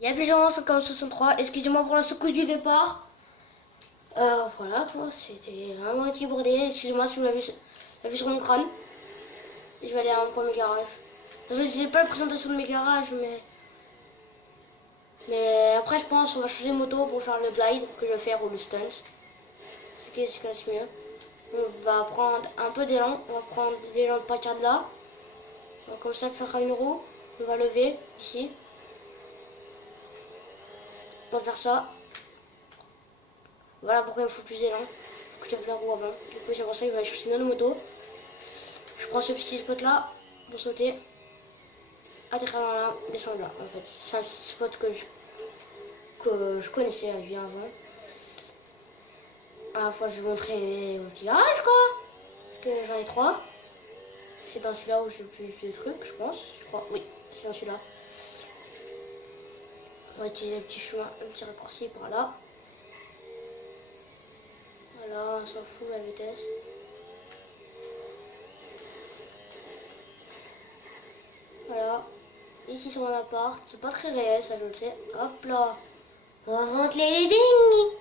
Il y a plus de gens comme 63. Excusez-moi pour la secousse du départ. Voilà quoi, c'était vraiment un petit bordel. Excusez-moi si vous l'avez vu sur mon crâne. Je vais aller à un premier garage. C'est pas la présentation de mes garages, mais après je pense qu'on va changer de moto pour faire le glide que je vais faire ou le stunt. C'est ce qui est mieux. On va prendre un peu d'élan. On va prendre l'élan de partir de là. On va comme ça faire une roue. On va lever ici. On va faire ça. Voilà pourquoi il me faut plus d'élan. Il faut que je lève la roue avant. Du coup c'est pour ça que je vais aller chercher une autre moto. Je prends ce petit spot là pour sauter. Atterrir là, descendre là en fait. C'est un petit spot que je connaissais bien avant. À la fois je vais montrer mon petit garage quoi. Parce que j'en ai 3. C'est dans celui-là où j'ai le plus de trucs je pense. Je crois, oui, c'est dans celui-là. On va utiliser le petit chemin, le petit raccourci par là. Voilà, on s'en fout la vitesse. Voilà. Ici sur mon appart, c'est pas très réel, ça je le sais. Hop là. On rentre les ding.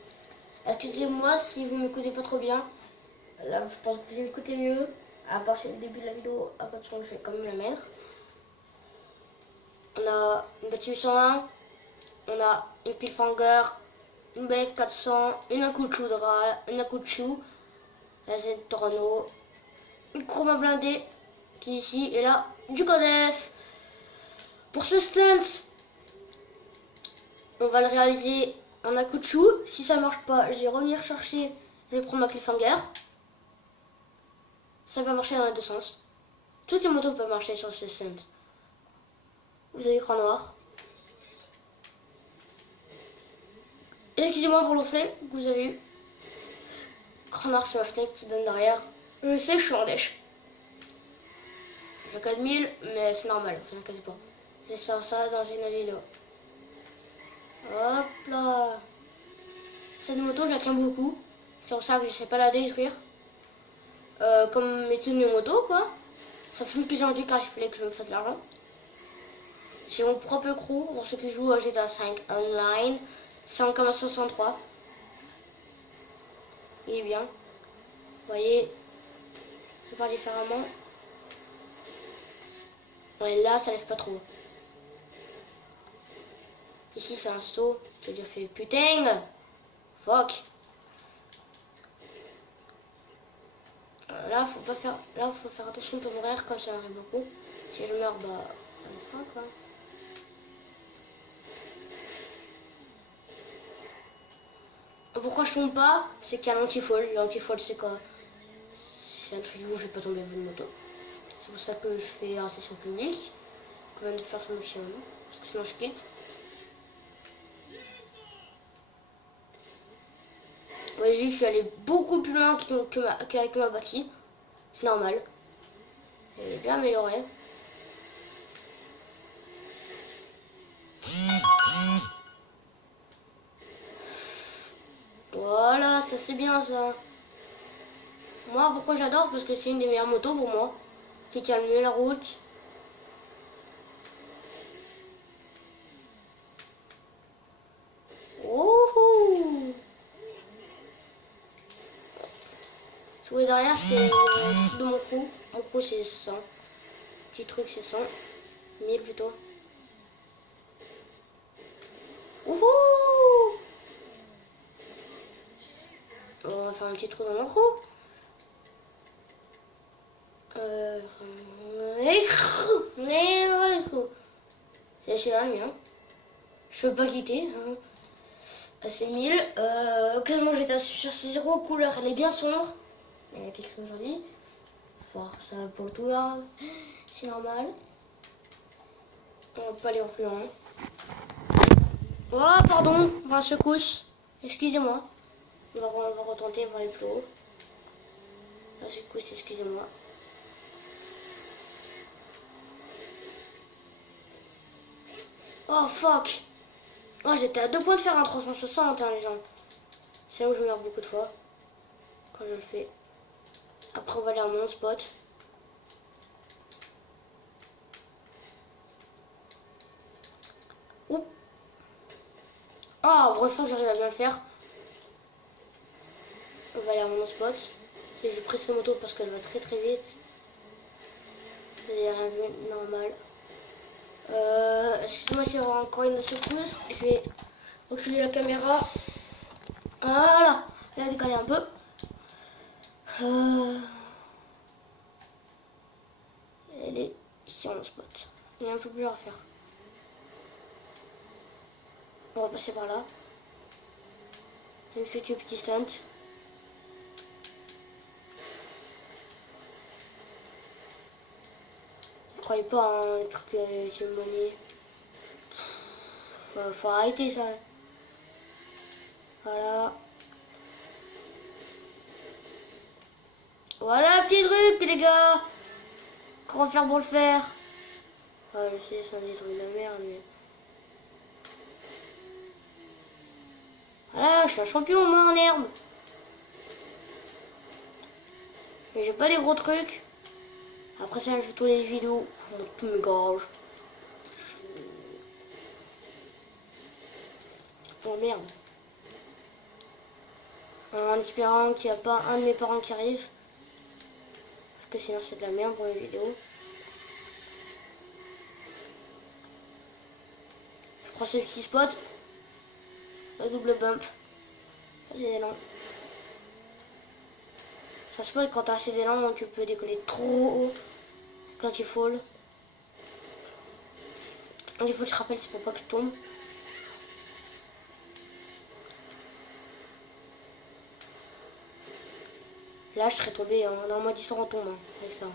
Excusez-moi si vous m'écoutez pas trop bien. Là, je pense que vous m'écoutez mieux. À part si au début de la vidéo, à part je vais quand même la mettre. On a une Bati 801. On a une Cliffhanger. Une BF 400. Une Akuchu. La Z Torano. Une Chroma blindée qui est ici. Et là, du Codef. Pour ce stunt, on va le réaliser en Akuchu. Si ça marche pas, je vais revenir chercher. Je vais prendre ma Cliffhanger. Ça va marcher dans les deux sens. Toutes les motos peuvent marcher sur ce stunt. Vous avez écran noir. Excusez-moi pour le reflet que vous avez eu. Écran noir sur la fenêtre qui donne derrière. Je sais, je suis en dèche. J'ai 4000, mais c'est normal, vous inquiétez pas. J'ai sorti ça dans une vidéo. Hop là. Cette moto, je la tiens beaucoup. C'est pour ça que je ne sais pas la détruire. Comme mes tenues moto, quoi. Ça fait que j'ai rendu car il fallait que je me fasse de l'argent. J'ai mon propre crew pour ceux qui jouent à GTA 5 Online. C'est en comme 63. Il est bien. Vous voyez, je vais faire différemment. Ouais, là, ça lève pas trop. Ici, c'est un saut. J'ai déjà fait putain. Fuck. Là, faut pas faire. Là, faut faire attention de pas mourir comme ça m'arrive beaucoup. Si je meurs, bah, ça me fera quoi. Pourquoi je tombe pas? C'est qu'il y a l'anti-fall. L'anti-fall, c'est quoi? C'est un truc où je vais pas tomber avec une moto. C'est pour ça que je fais un session publique. Que je viens de faire son maximum. Parce que sinon, je quitte. Vous voyez, je suis allé beaucoup plus loin qu'avec ma bâtie. C'est normal. J'ai bien amélioré. Voilà, ça c'est bien ça. Moi, pourquoi j'adore? Parce que c'est une des meilleures motos pour moi. Qui tient mieux la route. Wouhou! Ce que vous voyez derrière, c'est le truc de mon crew. Mon crew, c'est 100. Petit truc, c'est 100. 1000 plutôt. Wouhou! On va faire un petit trou dans mon crew. C'est celui-là le mien. Je peux pas quitter. C'est 1000. Quasiment j'étais sur 0. Couleur, elle est bien sombre. Elle est écrite aujourd'hui. Force pour tout là. C'est normal. On va pas aller plus loin. Oh, pardon, pour la secousse. Excusez-moi. On va retenter, on va aller plus haut. La secousse, excusez-moi. Oh, fuck. Oh, j'étais à 2 points de faire un 360, hein, les gens. C'est là où je meurs beaucoup de fois. Quand je le fais. Après, on va aller à mon spot. Oups. Ah, pour une fois que j'arrive à bien le faire. On va aller à mon spot. Si je presse la moto parce qu'elle va très très vite. Vous avez rien vu, normal. Excusez-moi s'il y aura encore une secousse. Je vais reculer la caméra. Voilà. Elle a décalé un peu. Elle est ici en spot. Il y a un peu plus à faire. On va passer par là. Je me fais que petit stunt. Ne croyez pas hein, les trucs monnaie. Faut arrêter ça. Voilà. Voilà, petit truc les gars. Comment faire pour le faire? Ah, je sais, c'est des trucs de merde, mais... Voilà, je suis un champion, moi, en herbe. Mais j'ai pas des gros trucs. Après ça, je vais tourner des vidéos pour tous mes garages. Oh merde. En espérant qu'il n'y a pas un de mes parents qui arrive. Parce que sinon, c'est de la merde pour les vidéos. Je prends ce petit spot. Le double bump. C'est élan. Ça spot quand t'as assez d'élan, tu peux décoller trop haut. Quand tu fall. Il faut que je rappelle, c'est pour pas que je tombe. Là, je serais tombé dans le mode histoire en tombe hein, avec ça.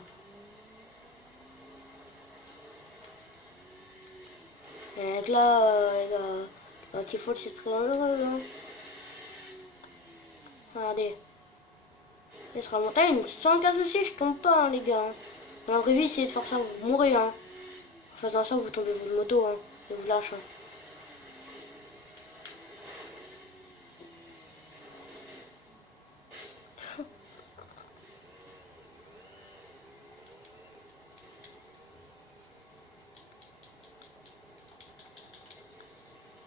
Et avec là, les gars, quand il fall, c'est très dangereux. Hein. Regardez. Et sur la montagne, sans aucun souci, je tombe pas, hein, les gars. Dans la vraie vie, essayez de faire ça, vous mourrez. Hein. En faisant ça, vous tombez de moto hein, et vous lâchez. Hein.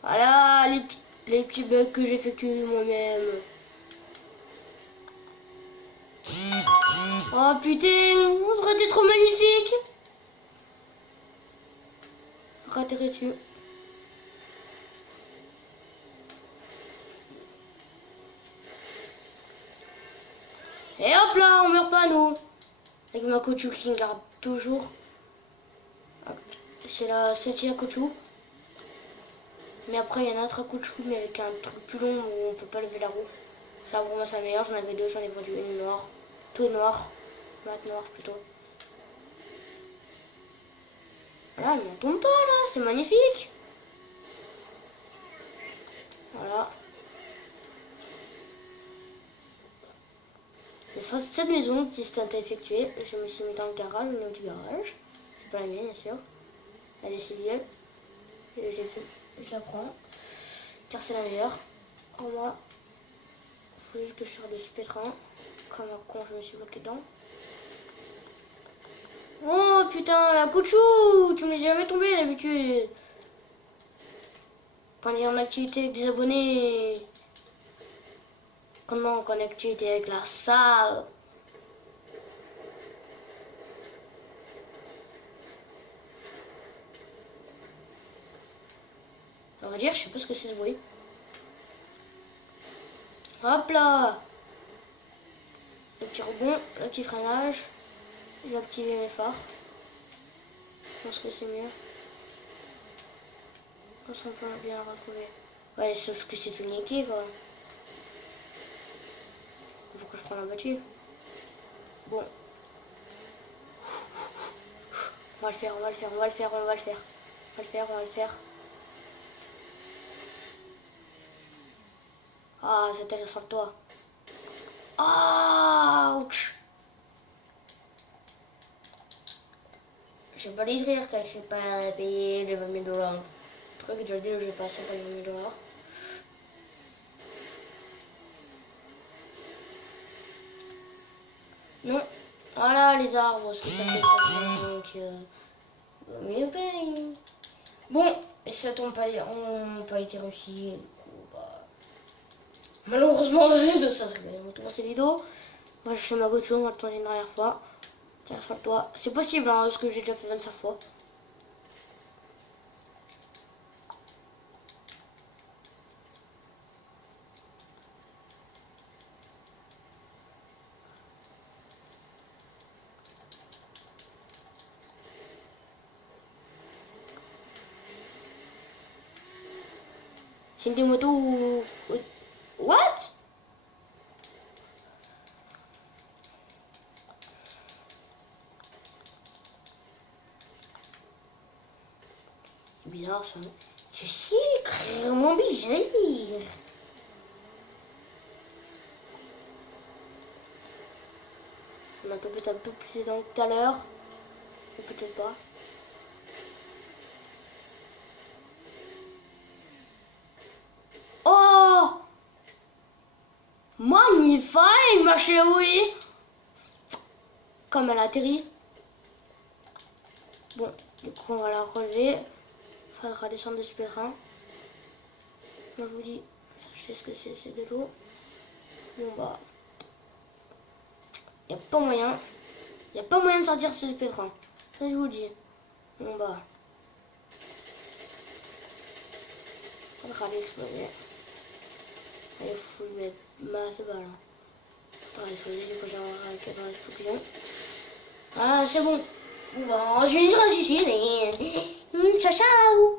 Voilà les petits bugs que j'effectue moi-même. Oh putain, on aurait été trop magnifique. Raterai dessus. Et hop là, on meurt pas nous. Avec ma couchou qui me garde toujours. C'est la septième couchou. Mais après il y en a un autre couchou mais avec un truc plus long où on peut pas lever la roue. Ça pour moi c'est la meilleure, j'en avais deux, j'en ai vendu une noire. Tout noir. Mat noir plutôt. Là, mais on tombe pas là, c'est magnifique. Voilà. Et sur cette maison, petit stunt à effectuer, je me suis mis dans le garage, le nom du garage. C'est pas la mienne, bien sûr. Elle est civile. Et j'ai fait, je la prends. Car c'est la meilleure. En moi, faut juste que je sorte de ce pétrin. Comme un con, je me suis bloqué dedans. Oh putain, la couchou, tu me laisses jamais tomber d'habitude. Quand il y a en activité avec des abonnés. Comment en activité avec la salle. On va dire, je sais pas ce que c'est ce bruit. Hop là. Le petit rebond, le petit freinage. Je vais activer mes phares. Je pense que c'est mieux. Comme ça on peut bien le retrouver. Ouais, sauf que c'est tout niqué quoi. Il faut que je prenne la voiture. Bon. On va le faire, on va le faire, on va le faire, on va le faire. On va le faire, on va le faire. Ah, ça atterrit sur le toit. Ah, ouch. Je vais pas les rire quand je suis pas payé les 20 000 $. Je crois que déjà dit, je vais passer par les 20 000 $. Non. Voilà les arbres, ce que ça fait ça. Donc, mais ben. Bon, et ça tombe pas, on n'a pas été réussi. Malheureusement, ça serait mon tour, c'est les dos. Moi, je fais ma gauche, on va le tourner une dernière fois. Tiens, sur le toit. C'est possible, hein, parce que j'ai déjà fait 25 fois. C'est une des motos où... What? C'est bizarre ça. Ceci est vraiment bizarre. On a peut-être un peu plus dedans que tout à l'heure. Ou peut-être pas. Oh! Magnifique, ma chérie! Comme elle atterrit. Bon, du coup, on va la relever. Il faudra descendre de super 1. Je vous dis, je sais ce que c'est de l'eau. Bon, bah. Il n'y a pas moyen. Il n'y a pas moyen de sortir ce pétrin. Ça, je vous le dis. Bon, bah. On va l'exploser. Il faut lui mettre masse de balles. On va l'exploser, du coup, j'ai un racket dans l'explosion. Ah, c'est bon. Bon, bah, je vais y réussir. Ciao, ciao.